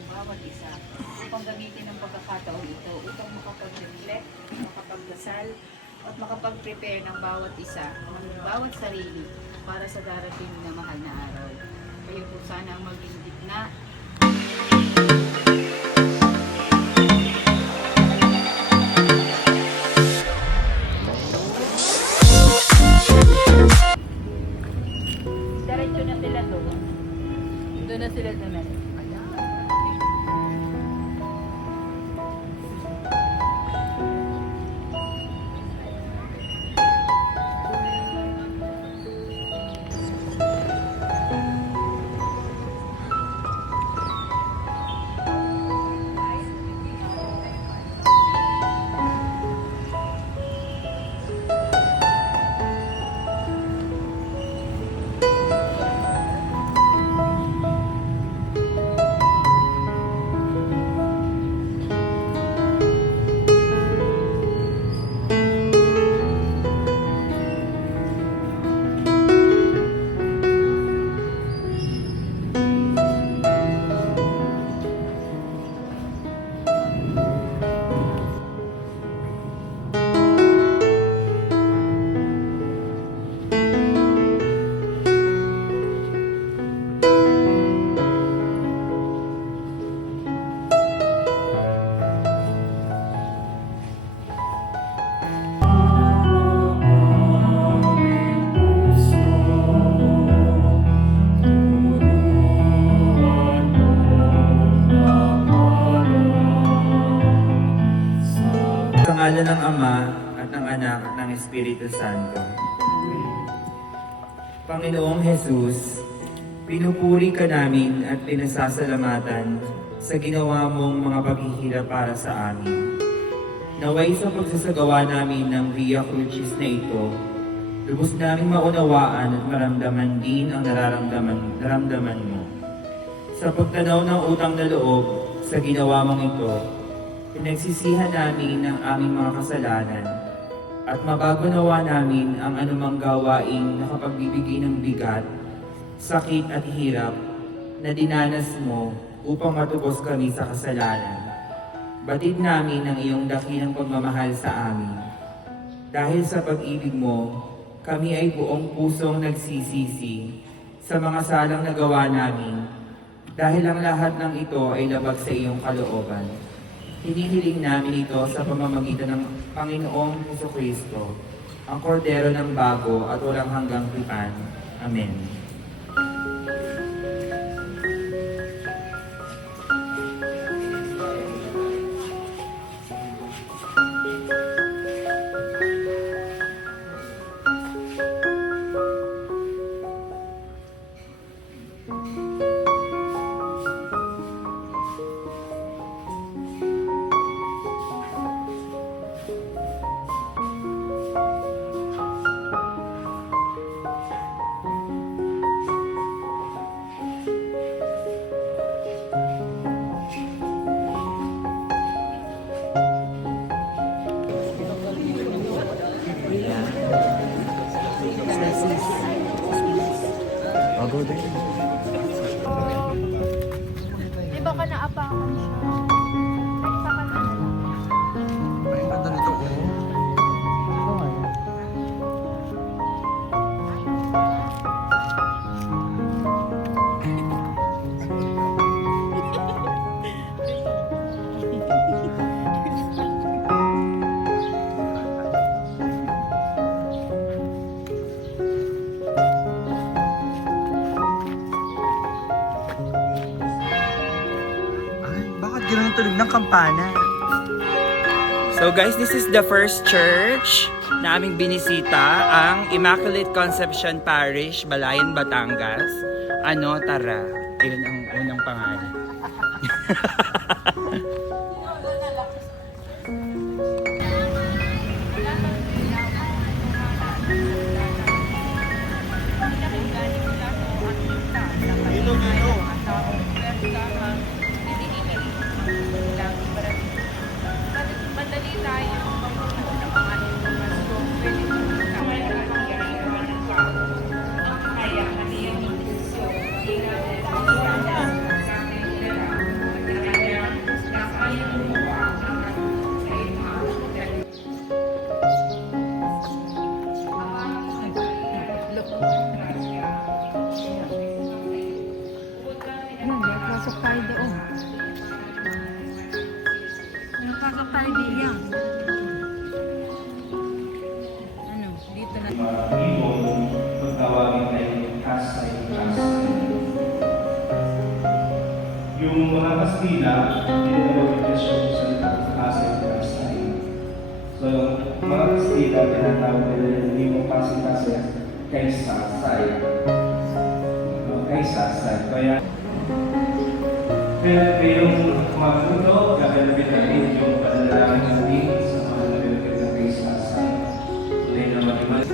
ang bawat isa upang gamitin ang pagkakataon ito upang makapag-reflect, makapagdasal, at makapag-prepare ng bawat isa, ng bawat sarili para sa darating na mahal na araw. Kayo po sana ang maging gitna. Diretso na sila doon. Doon na sila dumating. Sa ngalan ng Ama at ng Anak at ng Espiritu Santo. Panginoong Jesus, pinupuri ka namin at pinasasalamatan sa ginawa mong mga paghihirap para sa amin. Naway sa pagsasagawa namin ng Via Crucis na ito, lubos naming maunawaan at maramdaman din ang nararamdaman mo. Sa pagtanaw ng utang na loob sa ginawa mong ito, pinagsisihan namin ang aming mga kasalanan at mabago nawa namin ang anumang gawaing nakapagbibigay ng bigat, sakit at hirap na dinanas mo upang matubos kami sa kasalanan. Batid namin ang iyong dakilang pagmamahal sa amin. Dahil sa pag-ibig mo, kami ay buong pusong nagsisisi sa mga salang nagawa namin dahil ang lahat ng ito ay labag sa iyong kalooban. Hinihiling namin ito sa pamamagitan ng Panginoong Jesucristo, ang kordero ng bago at walang hanggang tipan. Amen. I'll go there. Di ba ka naapakan siya? Sa kanya. Ay, ganda nito, oh. Ganun tunog ng kampana. So guys, this is the first church na aming binisita, ang Immaculate Conception Parish, Balayan, Batangas. Tara. Ayun ang unang pangalan. Madali tayo magpunta ng mga informasyon. Pwede mo kaya kami yung desisyon. Pasok tayo doon. Pasok tayo diyan. Ano, dito na. ibon, kung tawagin ay Kasay. Yung mga Kastila, hindi na mag-witness yung salita sa Kasay. So, mga Kastila, tinatawag nila yung hindi mo Kasay kay Sasay. Kay Sasay. Kaya yung magluto, gagalapin natin yung panlalangin natin sa mga nalilagay ng kay Sasay. Tuloy na mag-iman.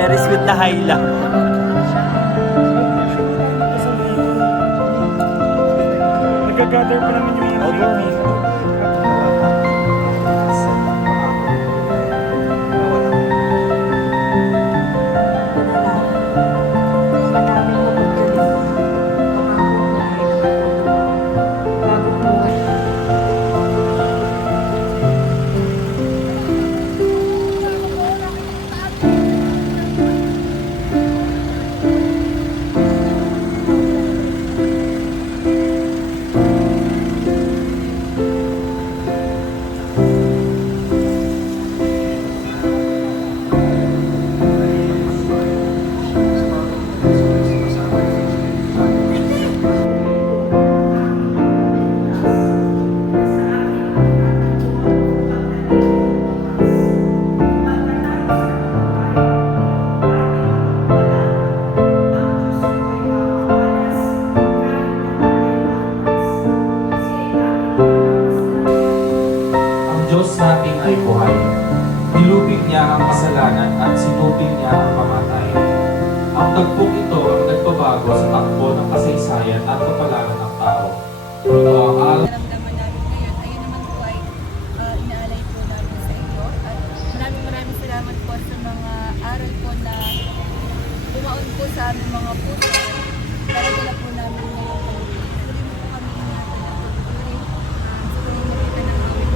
There is with the Hayla. Nag-gather pa naman yung mga kaibigan. tagpong ito ang nagpabago sa takbo ng kasaysayan at kapalaran ng tao. Ito ang araw Naramdaman namin ngayon, ayun naman po ay inaalay po namin sa iyo. At maraming salamat po sa mga aral po na bumaon po sa aming mga puso. Daradala po namin ngayon. Tuloy mo po kami ingatan at pagpuri. Sa huling makita ng aming